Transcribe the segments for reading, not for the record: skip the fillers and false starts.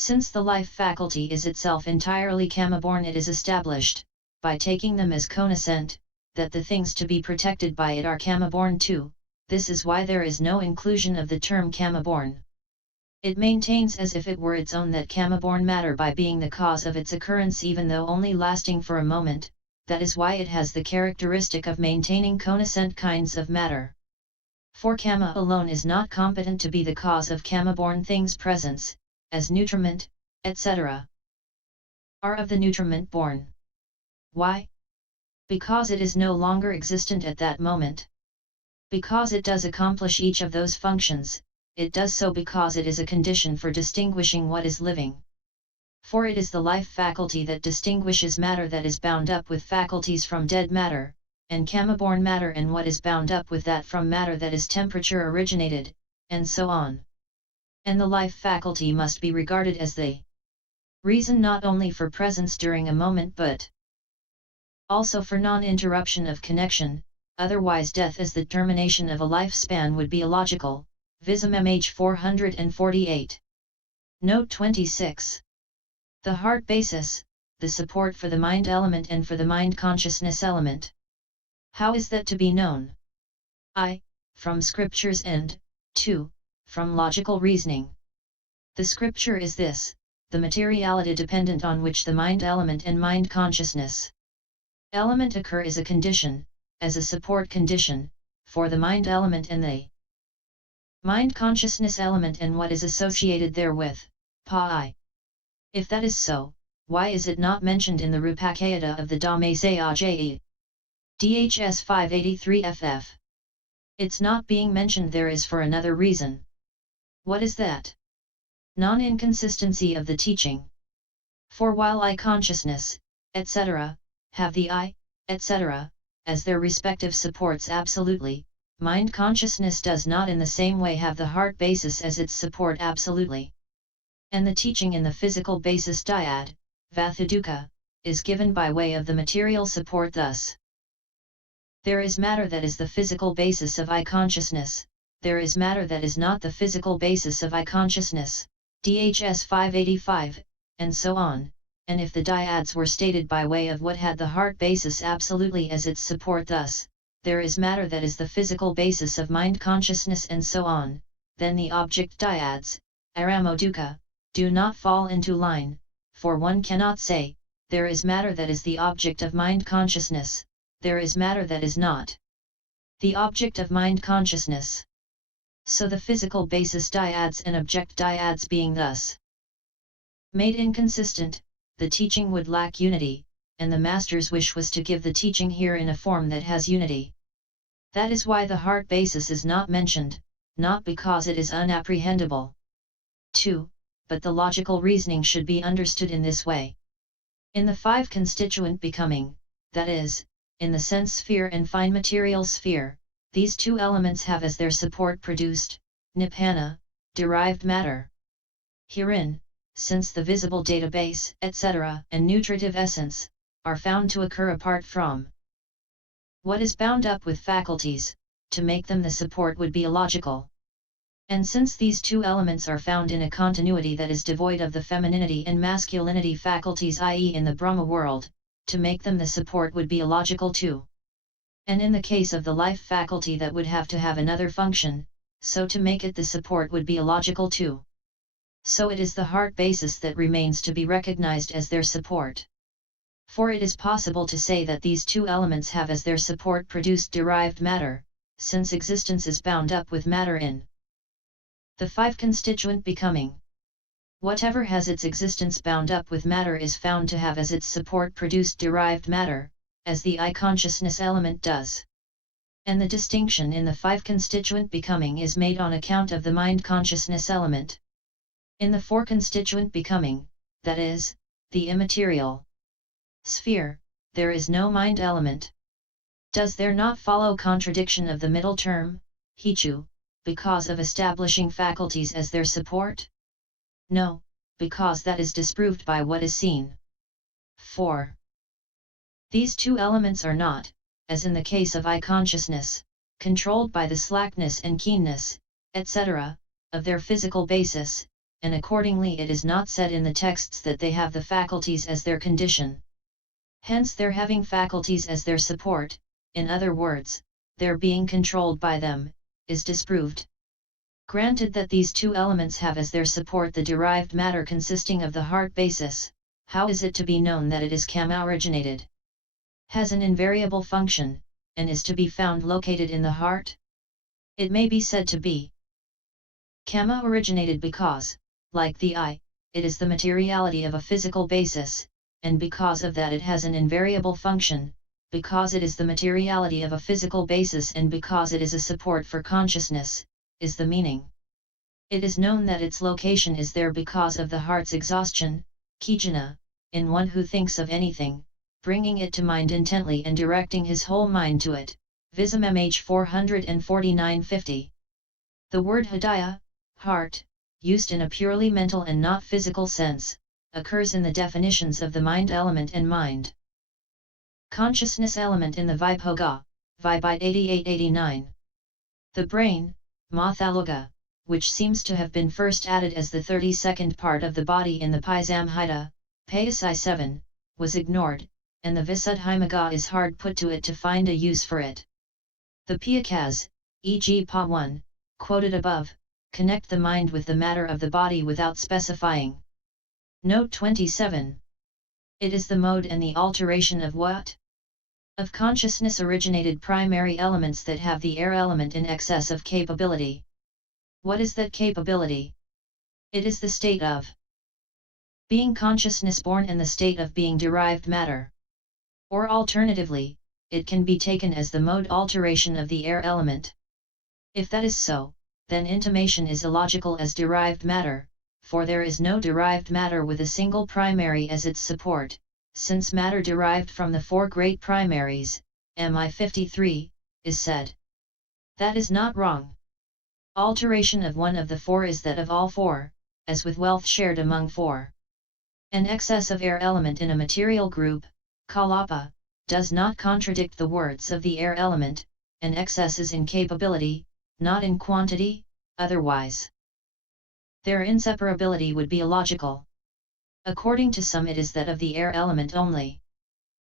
Since the life faculty is itself entirely kamma-born, it is established, by taking them as conascent, that the things to be protected by it are kamma-born too. This is why there is no inclusion of the term kamma-born. It maintains as if it were its own that kamma-born matter by being the cause of its occurrence even though only lasting for a moment. That is why it has the characteristic of maintaining conascent kinds of matter. For kamma alone is not competent to be the cause of kamma-born things' presence, as nutriment, etc. are of the nutriment-born. Why? Because it is no longer existent at that moment. Because it does accomplish each of those functions, it does so because it is a condition for distinguishing what is living. For it is the life faculty that distinguishes matter that is bound up with faculties from dead matter, and kamma-born matter and what is bound up with that from matter that is temperature originated, and so on. And the life faculty must be regarded as the reason not only for presence during a moment but also for non-interruption of connection, otherwise death as the termination of a lifespan would be illogical. Visum MH 448. Note 26. The heart basis, the support for the mind element and for the mind consciousness element. How is that to be known? I. From scriptures and 2. From logical reasoning. The scripture is this: the materiality dependent on which the mind element and mind consciousness element occur is a condition, as a support condition, for the mind element and the mind consciousness element and what is associated therewith, pa-I. If that is so, why is it not mentioned in the Rupakayata of the Dhamma-saya DHS 583 FF? It's not being mentioned there is for another reason. What is that? Non-inconsistency of the teaching. For while I consciousness, etc., have the I, etc., as their respective supports absolutely, mind consciousness does not in the same way have the heart basis as its support absolutely. And the teaching in the physical basis dyad, vathadukkha, is given by way of the material support thus. There is matter that is the physical basis of I consciousness, there is matter that is not the physical basis of I consciousness, DHS 585, and so on, and if the dyads were stated by way of what had the heart basis absolutely as its support thus, there is matter that is the physical basis of mind consciousness and so on, then the object dyads, aramodukkha, do not fall into line, for one cannot say, there is matter that is the object of mind consciousness, there is matter that is not the object of mind consciousness. So the physical basis dyads and object dyads being thus made inconsistent, the teaching would lack unity, and the master's wish was to give the teaching here in a form that has unity. That is why the heart basis is not mentioned, not because it is unapprehendable. 2. But the logical reasoning should be understood in this way. In the five constituent becoming, that is, in the sense sphere and fine material sphere, these two elements have as their support produced, nibbana, derived matter. Herein, since the visible database, etc., and nutritive essence, are found to occur apart from what is bound up with faculties, to make them the support would be illogical. And since these two elements are found in a continuity that is devoid of the femininity and masculinity faculties, i.e. in the Brahma world, to make them the support would be illogical too. And in the case of the life faculty that would have to have another function, so to make it the support would be illogical too. So it is the heart basis that remains to be recognized as their support. For it is possible to say that these two elements have as their support produced derived matter, since existence is bound up with matter in the five constituent becoming. Whatever has its existence bound up with matter is found to have as its support produced derived matter, as the I consciousness element does. And the distinction in the five constituent becoming is made on account of the mind consciousness element. In the four constituent becoming, that is, the immaterial sphere, there is no mind element. Does there not follow contradiction of the middle term, hichu, because of establishing faculties as their support? No, because that is disproved by what is seen. 4. These two elements are not, as in the case of I consciousness, controlled by the slackness and keenness, etc., of their physical basis, and accordingly it is not said in the texts that they have the faculties as their condition. Hence their having faculties as their support, in other words, their being controlled by them, is disproved. Granted that these two elements have as their support the derived matter consisting of the heart basis, how is it to be known that it is kamma-originated? Has an invariable function, and is to be found located in the heart? It may be said to be kamma-originated because, like the eye, it is the materiality of a physical basis, and because of that it has an invariable function, because it is the materiality of a physical basis and because it is a support for consciousness, is the meaning. It is known that its location is there because of the heart's exhaustion, kijana, in one who thinks of anything, bringing it to mind intently and directing his whole mind to it, Visam MH 449-50. The word hridaya, heart, used in a purely mental and not physical sense, occurs in the definitions of the mind element and mind consciousness element in the Vibhoga, Vibite 88-89. The brain, Mathaloga, which seems to have been first added as the 32nd part of the body in the Paisamhita, Payasai 7, was ignored, and the Visuddhimagga is hard put to it to find a use for it. The Piyakas, e.g. Pa 1, quoted above, connect the mind with the matter of the body without specifying. Note 27. It is the mode and the alteration of what? Of consciousness originated primary elements that have the air element in excess of capability. What is that capability? It is the state of being consciousness born and the state of being derived matter. Or alternatively, it can be taken as the mode alteration of the air element. If that is so, then intimation is illogical as derived matter, for there is no derived matter with a single primary as its support, since matter derived from the four great primaries, MI 53, is said. That is not wrong. Alteration of one of the four is that of all four, as with wealth shared among four. An excess of air element in a material group, kalapa, does not contradict the words of the air element, and excess is in capability, not in quantity, otherwise their inseparability would be illogical. According to some it is that of the air element only.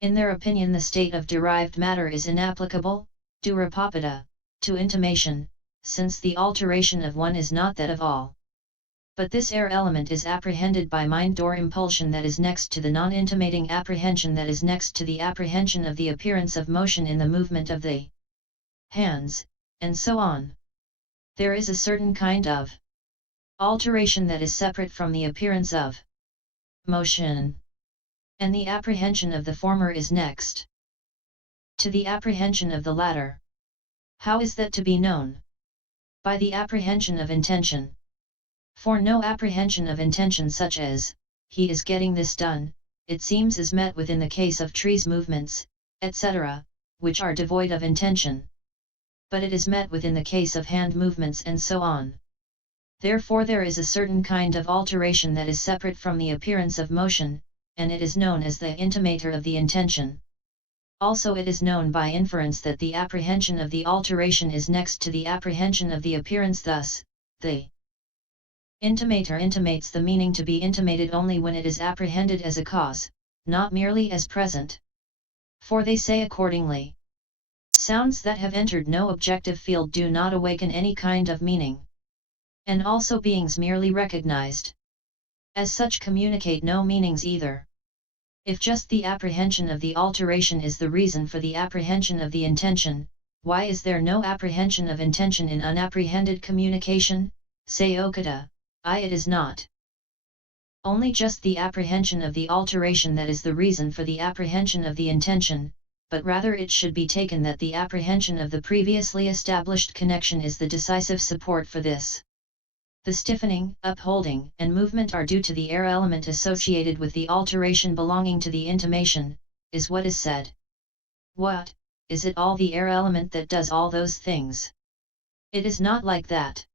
In their opinion the state of derived matter is inapplicable, durapapada, to intimation, since the alteration of one is not that of all. But this air element is apprehended by mind or impulsion that is next to the non-intimating apprehension that is next to the apprehension of the appearance of motion in the movement of the hands, and so on. There is a certain kind of alteration that is separate from the appearance of motion, and the apprehension of the former is next to the apprehension of the latter. How is that to be known? By the apprehension of intention. For no apprehension of intention such as, he is getting this done, it seems is met with in the case of trees' movements, etc., which are devoid of intention. But it is met with in the case of hand movements and so on. Therefore there is a certain kind of alteration that is separate from the appearance of motion, and it is known as the intimator of the intention. Also it is known by inference that the apprehension of the alteration is next to the apprehension of the appearance, thus, the intimator intimates the meaning to be intimated only when it is apprehended as a cause, not merely as present. For they say accordingly, sounds that have entered no objective field do not awaken any kind of meaning. And also beings merely recognized as such communicate no meanings either. If just the apprehension of the alteration is the reason for the apprehension of the intention, why is there no apprehension of intention in unapprehended communication? Say Okada, it is not only just the apprehension of the alteration that is the reason for the apprehension of the intention, but rather it should be taken that the apprehension of the previously established connection is the decisive support for this. The stiffening, upholding, and movement are due to the air element associated with the alteration belonging to the intimation, is what is said. What, is it all the air element that does all those things? It is not like that.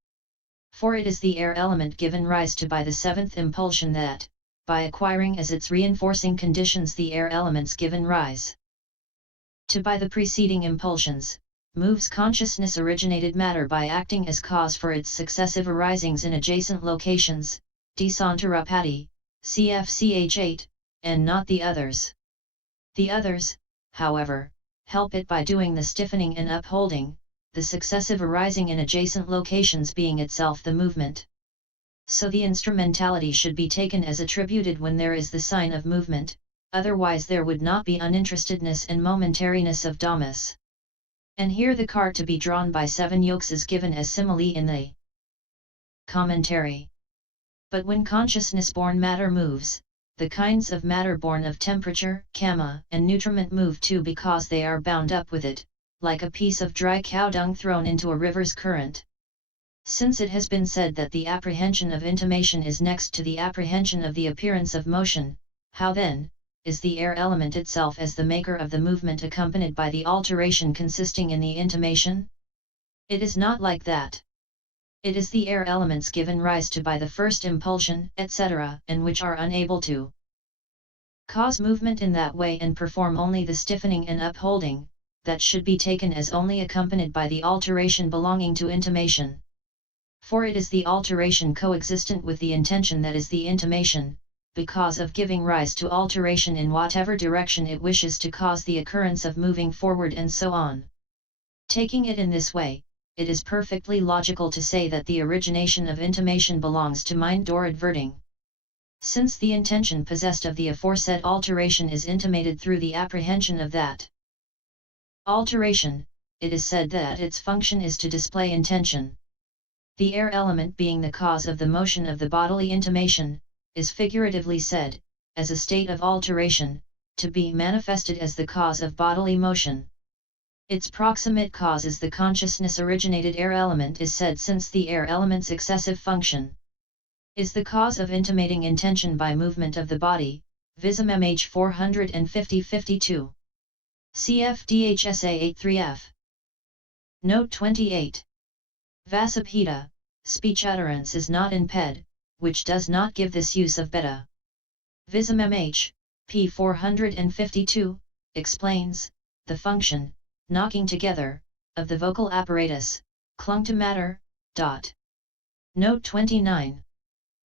For it is the air element given rise to by the seventh impulsion that, by acquiring as its reinforcing conditions the air elements given rise to by the preceding impulsions, moves consciousness originated matter by acting as cause for its successive arisings in adjacent locations, Desantarapati, cfch8, and not the others. The others, however, help it by doing the stiffening and upholding, the successive arising in adjacent locations being itself the movement. So the instrumentality should be taken as attributed when there is the sign of movement, otherwise there would not be uninterestedness and momentariness of dhammas. And here the cart to be drawn by 7 yokes is given as simile in the commentary. But when consciousness-born matter moves, the kinds of matter born of temperature, kamma, and nutriment move too because they are bound up with it, like a piece of dry cow dung thrown into a river's current. Since it has been said that the apprehension of intimation is next to the apprehension of the appearance of motion, how then, is the air element itself as the maker of the movement accompanied by the alteration consisting in the intimation? It is not like that. It is the air elements given rise to by the first impulsion, etc., and which are unable to cause movement in that way and perform only the stiffening and upholding, that should be taken as only accompanied by the alteration belonging to intimation. For it is the alteration coexistent with the intention that is the intimation, because of giving rise to alteration in whatever direction it wishes to cause the occurrence of moving forward and so on. Taking it in this way, it is perfectly logical to say that the origination of intimation belongs to mind or adverting. Since the intention possessed of the aforesaid alteration is intimated through the apprehension of that alteration, it is said that its function is to display intention. The air element being the cause of the motion of the bodily intimation, is figuratively said, as a state of alteration, to be manifested as the cause of bodily motion. Its proximate cause is the consciousness-originated air element is said since the air element's excessive function is the cause of intimating intention by movement of the body, Vism MH 450-52. Cf DHSA 83F. Note 28. Vasabhita, speech utterance is not in ped, which does not give this use of beta. Vism MH, p. 452, explains, the function, knocking together, of the vocal apparatus, clung to matter. Note 29.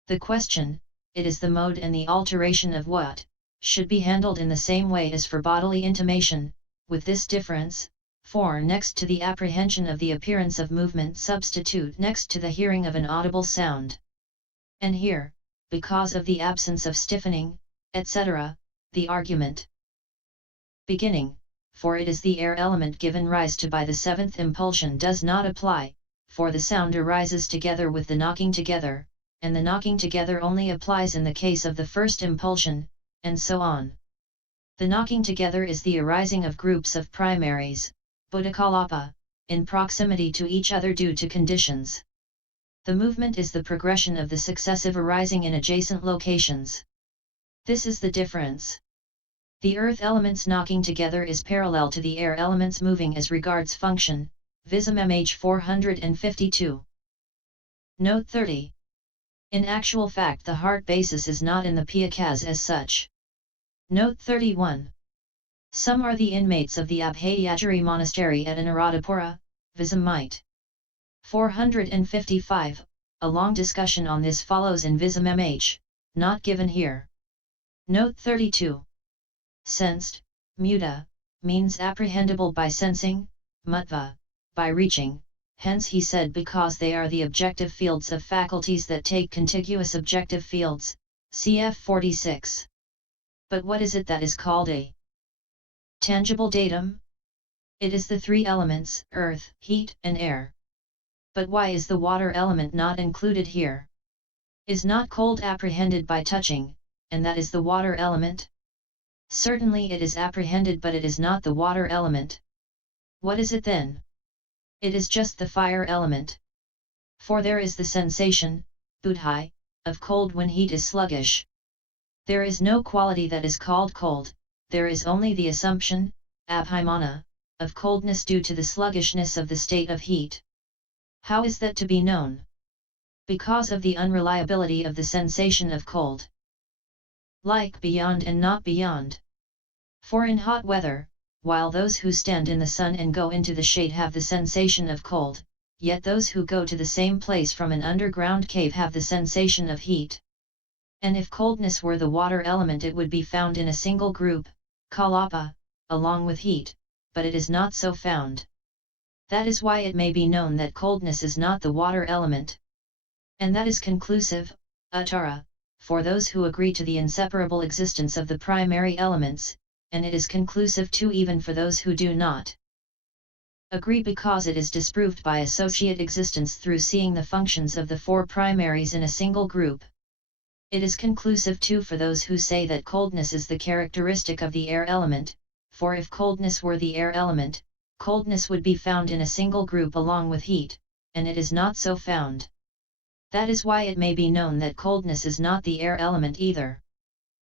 The question, it is the mode and the alteration of what, should be handled in the same way as for bodily intimation, with this difference, for next to the apprehension of the appearance of movement substitute next to the hearing of an audible sound. And here, because of the absence of stiffening, etc., the argument beginning, for it is the air element given rise to by the 7th impulsion does not apply, for the sound arises together with the knocking together, and the knocking together only applies in the case of the first impulsion, and so on. The knocking together is the arising of groups of primaries, Buddhakalapa, in proximity to each other due to conditions. The movement is the progression of the successive arising in adjacent locations. This is the difference. The earth elements knocking together is parallel to the air elements moving as regards function, Vism MH 452. Note 30. In actual fact the heart basis is not in the Piyakas as such. Note 31. Some are the inmates of the Abhayagiri monastery at Anuradhapura, Vism Might. 455, a long discussion on this follows in Vism MH, not given here. Note 32. Sensed, muta, means apprehendable by sensing, mutva, by reaching, hence he said because they are the objective fields of faculties that take contiguous objective fields, cf 46. But what is it that is called a tangible datum? It is the 3 elements, earth, heat, and air. But why is the water element not included here? Is not cold apprehended by touching, and that is the water element? Certainly it is apprehended but it is not the water element. What is it then? It is just the fire element. For there is the sensation, buddhi, of cold when heat is sluggish. There is no quality that is called cold, there is only the assumption, abhimana, of coldness due to the sluggishness of the state of heat. How is that to be known? Because of the unreliability of the sensation of cold. Like beyond and not beyond. For in hot weather, while those who stand in the sun and go into the shade have the sensation of cold, yet those who go to the same place from an underground cave have the sensation of heat. And if coldness were the water element, it would be found in a single group, kalapa, along with heat, but it is not so found. That is why it may be known that coldness is not the water element. And that is conclusive, uttara, for those who agree to the inseparable existence of the primary elements, and it is conclusive too even for those who do not agree, because it is disproved by associate existence through seeing the functions of the four primaries in a single group. It is conclusive too for those who say that coldness is the characteristic of the air element, for if coldness were the air element, coldness would be found in a single group along with heat, and it is not so found. That is why it may be known that coldness is not the air element either.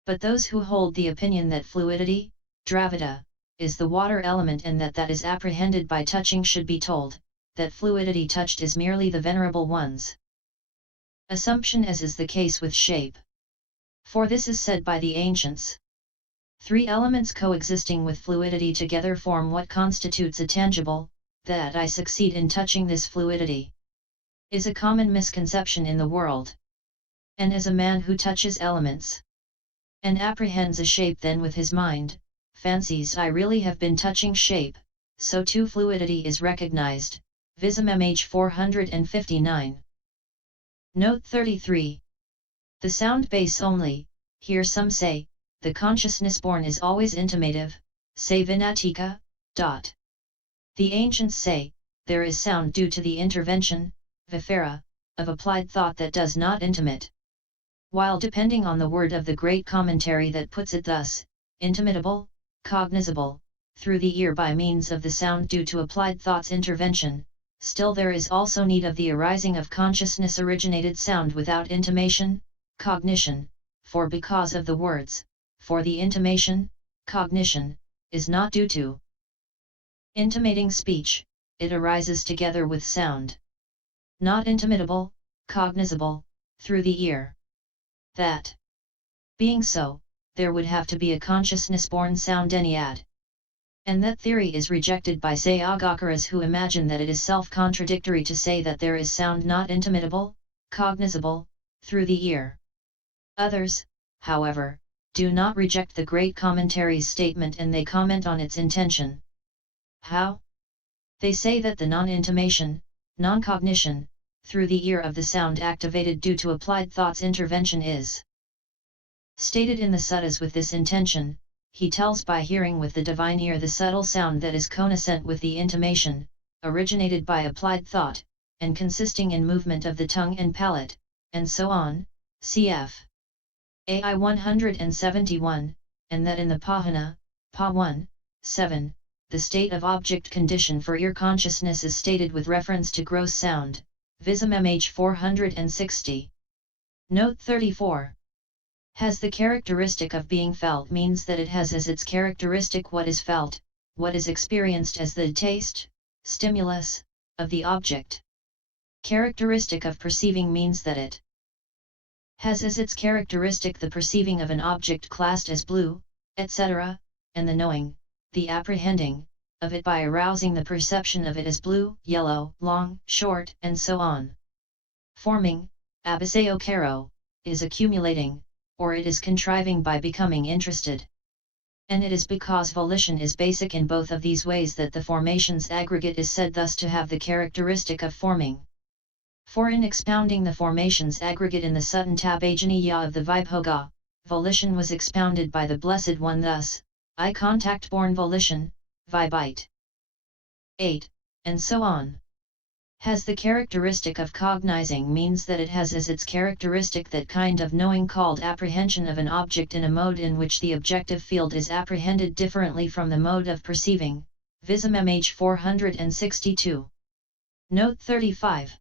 But those who hold the opinion that fluidity, dravita, is the water element and that is apprehended by touching should be told, that fluidity touched is merely the Venerable One's assumption, as is the case with shape. For this is said by the ancients. Three elements coexisting with fluidity together form what constitutes a tangible, that I succeed in touching this fluidity is a common misconception in the world. And as a man who touches elements and apprehends a shape, then with his mind fancies I really have been touching shape, so too fluidity is recognized. Vism MH 459. Note 33. The sound base only, here some say, the consciousness-born is always intimative, say Vinatika. The ancients say, there is sound due to the intervention, vifera, of applied thought that does not intimate. While depending on the word of the great commentary that puts it thus, intimatable, cognizable, through the ear by means of the sound due to applied thought's intervention, still there is also need of the arising of consciousness-originated sound without intimation, cognition, for because of the words, for the intimation, cognition, is not due to intimating speech, it arises together with sound. Not intimatable, cognizable, through the ear. That being so, there would have to be a consciousness-born sound ennead. And that theory is rejected by say AGGREGATES, who imagine that it is self-contradictory to say that there is sound not intimatable, cognizable, through the ear. Others, however, do not reject the great commentary's statement, and they comment on its intention. How? They say that the non-intimation, non-cognition, through the ear of the sound activated due to applied thought's intervention is stated in the suttas with this intention. He tells by hearing with the divine ear the subtle sound that is conascent with the intimation, originated by applied thought, and consisting in movement of the tongue and palate, and so on, cf. AI 171, and that in the Pahana, Pa 1, 7, the state of object condition for ear consciousness is stated with reference to gross sound, Vism MH 460. Note 34. Has the characteristic of being felt means that it has as its characteristic what is felt, what is experienced as the taste, stimulus, of the object. Characteristic of perceiving means that it has as its characteristic the perceiving of an object classed as blue, etc., and the knowing, the apprehending, of it by arousing the perception of it as blue, yellow, long, short, and so on. Forming, abiseo caro, is accumulating, or it is contriving by becoming interested. And it is because volition is basic in both of these ways that the formations aggregate is said thus to have the characteristic of forming. For in expounding the formations aggregate in the Suttantabhajaniya of the Vibhoga, volition was expounded by the Blessed One thus, eye contact-born volition, vibite. 8, and so on. Has the characteristic of cognizing means that it has as its characteristic that kind of knowing called apprehension of an object in a mode in which the objective field is apprehended differently from the mode of perceiving, Vism MH 462. Note 35.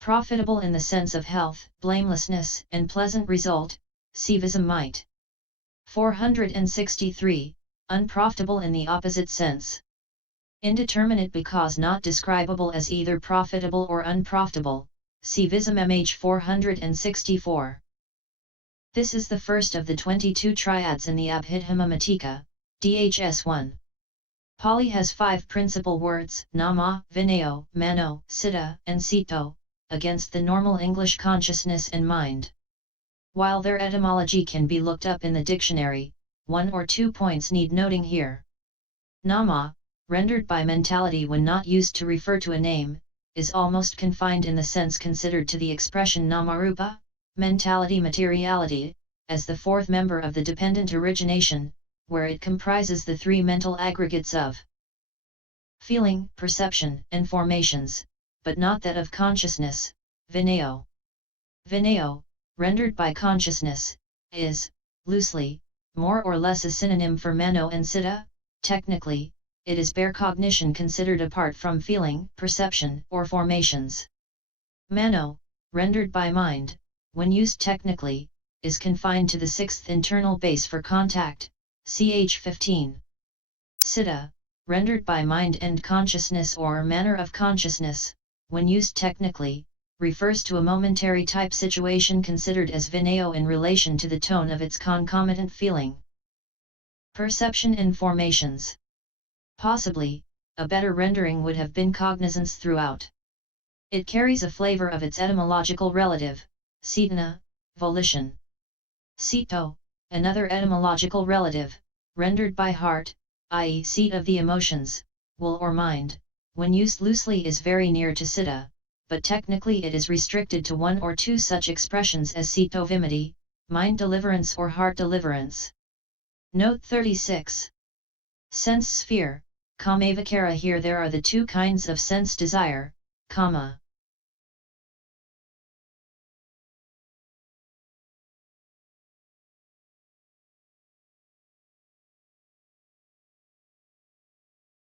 Profitable in the sense of health, blamelessness, and pleasant result, see Vism might. 463, unprofitable in the opposite sense. Indeterminate because not describable as either profitable or unprofitable, see Vism MH 464. This is the first of the 22 triads in the Abhidhamma-matika, DHS 1. Pali has 5 principal words, nama, vinaya, mano, siddha, and sito, against the normal English consciousness and mind. While their etymology can be looked up in the dictionary, 1 or 2 points need noting here. Nama, rendered by mentality when not used to refer to a name, is almost confined in the sense considered to the expression namarupa, mentality materiality, as the fourth member of the dependent origination, where it comprises the three mental aggregates of feeling, perception, and formations, but not that of consciousness, vinaya. Vinaya, rendered by consciousness, is, loosely, more or less a synonym for mano and citta. Technically, it is bare cognition considered apart from feeling, perception, or formations. Mano, rendered by mind, when used technically, is confined to the sixth internal base for contact, ch 15. Citta, rendered by mind and consciousness or manner of consciousness, when used technically, refers to a momentary type situation considered as vinaya in relation to the tone of its concomitant feeling. Perception and formations. Possibly, a better rendering would have been cognizance throughout. It carries a flavor of its etymological relative, cetana, volition. Cito, another etymological relative, rendered by heart, i.e. seat of the emotions, will or mind, when used loosely is very near to citta, but technically it is restricted to 1 or 2 such expressions as citovimity, mind deliverance or heart deliverance. Note 36. Sense sphere, kamma-vicara. Here there are the 2 kinds of sense desire, kamma.